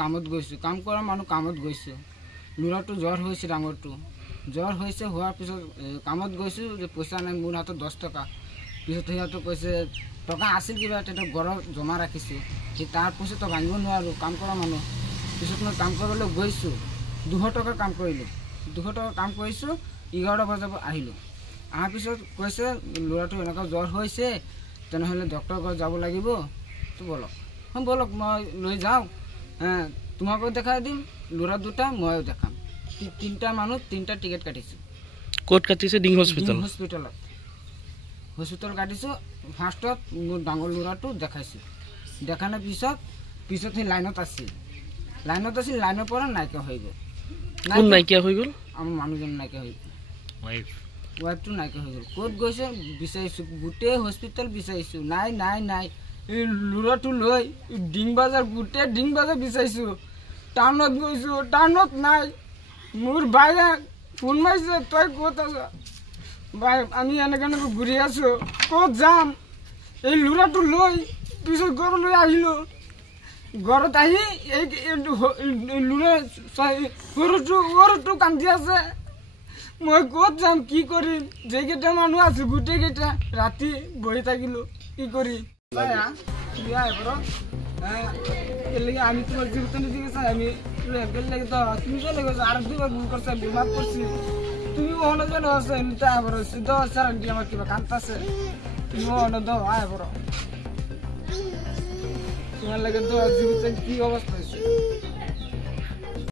কামত গৈছোঁ, কাম কৰা মানুহ কামত গৈছোঁ। ল'ৰাটো জ্বৰ হৈছে, ডাঙৰটো জ্বৰ হৈছে। হোৱাৰ পিছত কামত গৈছোঁ যে পইচা নাই, মোৰ হাতত 10 টকা। পিছত সিহঁতে কৈছে টকা আছিল কিবা, তেতিয়া ঘৰত জমা ৰাখিছোঁ। সেই তাৰ পইচাটো ভাঙিব নোৱাৰোঁ, কাম কৰা মানুহ। পিছত মই কাম কৰিবলৈ গৈছোঁ, 200 টকা কাম কৰিলোঁ। 200 টকা কাম কৰিছোঁ, 11 বজাত আহিলোঁ। অহাৰ পিছত কৈছে ল'ৰাটো এনেকুৱা জ্বৰ হৈছে, তেনেহ'লে ডক্টৰৰ ঘৰত যাব লাগিব। তো বলক, বলক মই লৈ যাওঁ, তোমাকো দেখাই দিম, ল'ৰা দুটা ময়ো দেখাম। 3টা মানুহ 3টা টিকেট কাটিছোঁ। ক'ত কাটিছে? Ding hospital. হস্পিটেল কাটিছোঁ। ফাৰ্ষ্টত মোৰ ডাঙৰ ল'ৰাটো দেখাইছোঁ। দেখানোৰ পিছত সেই লাইনত আছিল, লাইনৰ পৰা নাইকিয়া হৈ গ'ল। কোন নাইকিয়া হৈ গ'ল? আমার মানুহজন নাইকিয়া হৈ গ'ল, ওয়াইফটো নাইকিয়া হৈ গ'ল। ক'ত গৈছে বিচাৰিছোঁ, গোটেই হস্পিটেল বিচাৰিছোঁ, নাই নাই নাই। এই ল'ৰাটো লৈ গোটেই ডিং বাজাৰ বিচাৰিছোঁ। টাউনত গৈছোঁ, টাউনত নাই। মোৰ বাইৰে ফোন মাৰিছে, তই ক'ত আছ? বাই আমি এনেকৈ ঘূৰি আছোঁ, ক'ত যাম? এই ল'ৰাটো লৈ পিছত ঘৰলৈ আহিলোঁ। ঘৰত আহি এই ল'ৰা সৰুটো কান্দি আছে। মই ক'ত যাম, কি কৰিম? যেইকেইটা মানুহ আছোঁ গোটেইকেইটা ৰাতি বহি থাকিলোঁ, কি কৰিম? আমি তোমার জীবিত দিকে চাই, আমি তুমি চলে গেছো, আর 2বার ভুল করছে, মাফ করছি। তুমি ওখানে চলে আসছো, এমনিতে আয় বড় স্যার আন্টি আমার কিবা কান্তাছে, তুমি ওখানে দাও আয় বড়। তোমার লাগে জীবিত কি অবস্থা হয়েছে?